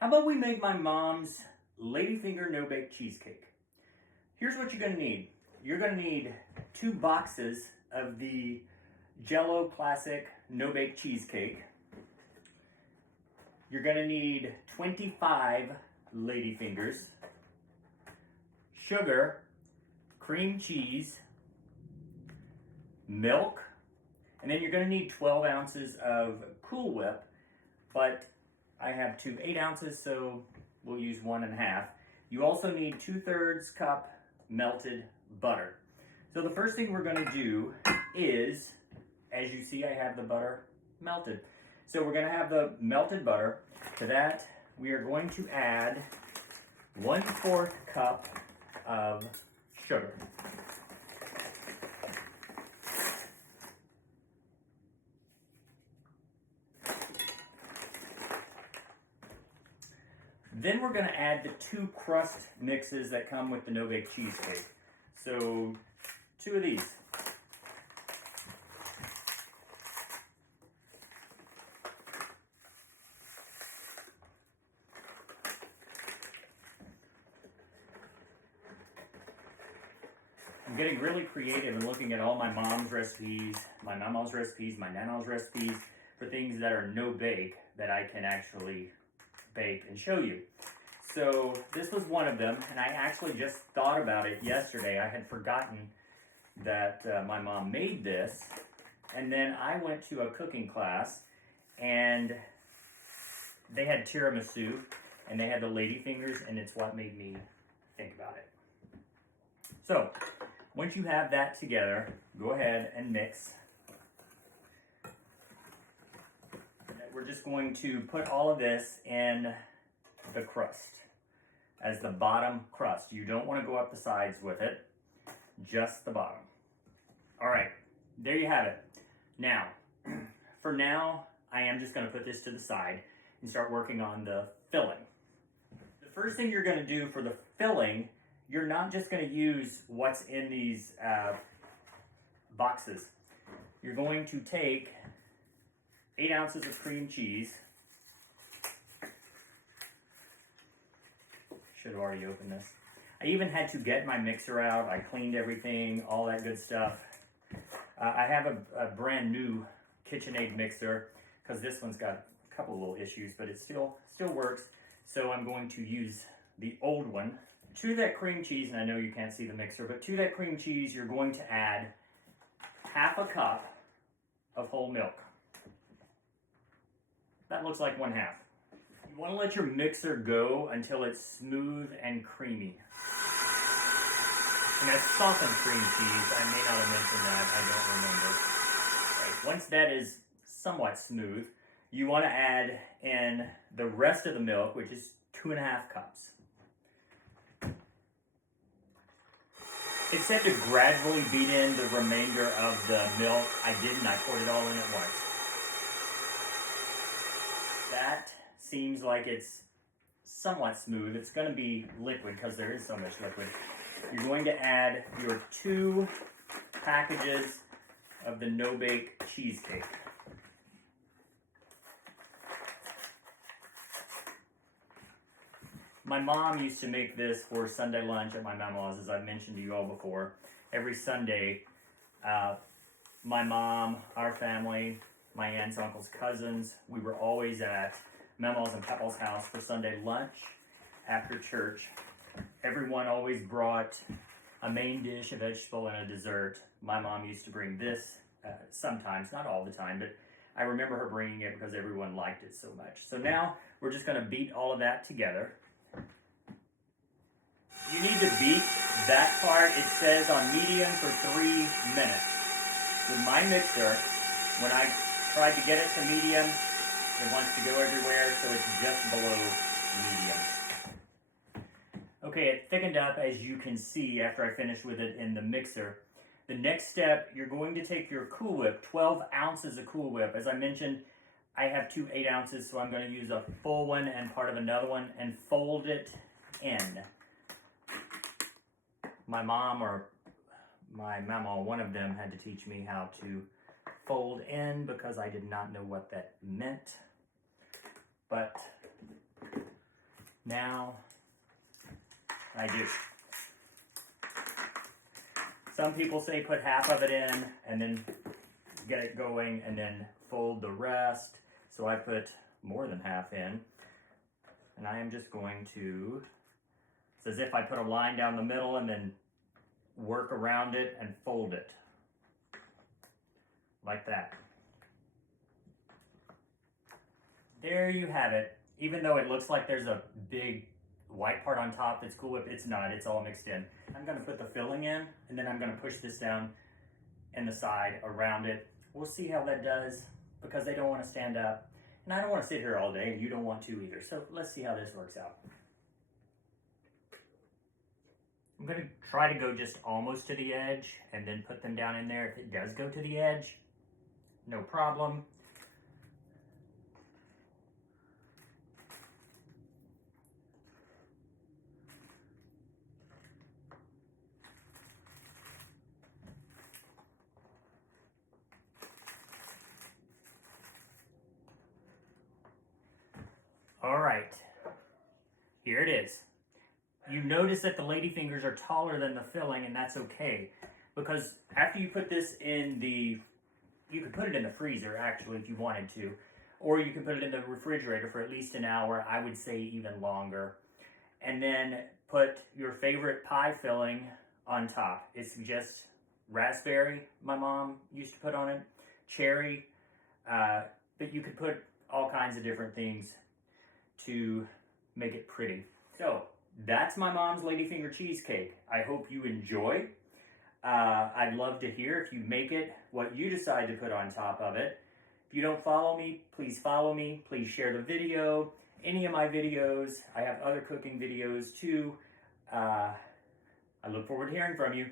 How about we make my mom's ladyfinger no-bake cheesecake? Here's what you're gonna need. You're gonna need 2 boxes of the Jell-O Classic no-bake cheesecake. You're gonna need 25 ladyfingers, sugar, cream cheese, milk, and then you're gonna need 12 ounces of Cool Whip, but I have 2 8 ounces, so we'll use 1.5. You also need 2/3 cup melted butter. So the first thing we're gonna do is, as you see, I have the butter melted. So we're gonna have the melted butter. To that, we are going to add 1/4 cup of sugar. Then we're going to add the 2 crust mixes that come with the no-bake cheesecake. So 2 of these. I'm getting really creative and looking at all my mom's recipes, my mamaw's recipes, my nana's recipes for things that are no-bake that I can actually bake and show you. So this was one of them, and I actually just thought about it yesterday. I had forgotten that my mom made this, and then I went to a cooking class, and they had tiramisu, and they had the ladyfingers, and it's what made me think about it. So once you have that together, go ahead and mix. We're just going to put all of this in the crust as the bottom crust. You don't want to go up the sides with it, just the bottom. All right, there you have it. Now, for now, I am just going to put this to the side and start working on the filling. The first thing you're going to do for the filling, you're not just going to use what's in these boxes. You're going to take 8 ounces of cream cheese. Should have already opened this. I even had to get my mixer out. I cleaned everything, all that good stuff. I have a brand new KitchenAid mixer because this one's got a couple little issues, but it still works. So I'm going to use the old one. To that cream cheese, and I know you can't see the mixer, but to that cream cheese, you're going to add 1/2 cup of whole milk. That looks like 1/2. You want to let your mixer go until it's smooth and creamy. And that's softened cream cheese. I may not have mentioned that. I don't remember. Right. Once that is somewhat smooth, you want to add in the rest of the milk, which is 2.5 cups. It said to gradually beat in the remainder of the milk. I didn't. I poured it all in at once. That seems like it's somewhat smooth. It's going to be liquid because there is so much liquid. You're going to add your 2 packages of the no-bake cheesecake. My mom used to make this for Sunday lunch at my mammaw's, as I've mentioned to you all before. Every Sunday, my mom, our family, my aunts, uncles, cousins, we were always at mammaw's and pappaw's house for Sunday lunch after church. Everyone always brought a main dish, a vegetable, and a dessert. My mom used to bring this sometimes, not all the time, but I remember her bringing it because everyone liked it so much. So now we're just going to beat all of that together. You need to beat that part. It says on medium for 3 minutes. With my mixer, when I tried to get it to medium, it wants to go everywhere, so it's just below medium. Okay, it thickened up, as you can see, after I finished with it in the mixer. The next step, you're going to take your Cool Whip, 12 ounces of Cool Whip. As I mentioned, I have 2 8 ounces, so I'm going to use a full one and part of another one and fold it in. My mom or my mammaw, one of them, had to teach me how to fold in because I did not know what that meant. But Now, I do. Some people say put half of it in and then get it going and then fold the rest. So I put more than half in. And I am just going to, it's as if I put a line down the middle and then work around it and fold it. Like that. There you have it. Even though it looks like there's a big white part on top that's Cool Whip, it's not, it's all mixed in. I'm gonna put the filling in and then I'm gonna push this down in the side around it. We'll see how that does because they don't wanna stand up. And I don't wanna sit here all day and you don't want to either. So let's see how this works out. I'm gonna try to go just almost to the edge and then put them down in there. If it does go to the edge, no problem. All right, here it is. You notice that the ladyfingers are taller than the filling, and that's okay. Because after you put this in the, you could put it in the freezer actually if you wanted to, or you can put it in the refrigerator for at least an hour, I would say even longer. And then put your favorite pie filling on top. It's just raspberry, my mom used to put on it, cherry, but you could put all kinds of different things to make it pretty. So that's my mom's ladyfinger cheesecake. I hope you enjoy. I'd love to hear if you make it, what you decide to put on top of it. If you don't follow me, please follow me. Please share the video, any of my videos. I have other cooking videos too. I look forward to hearing from you.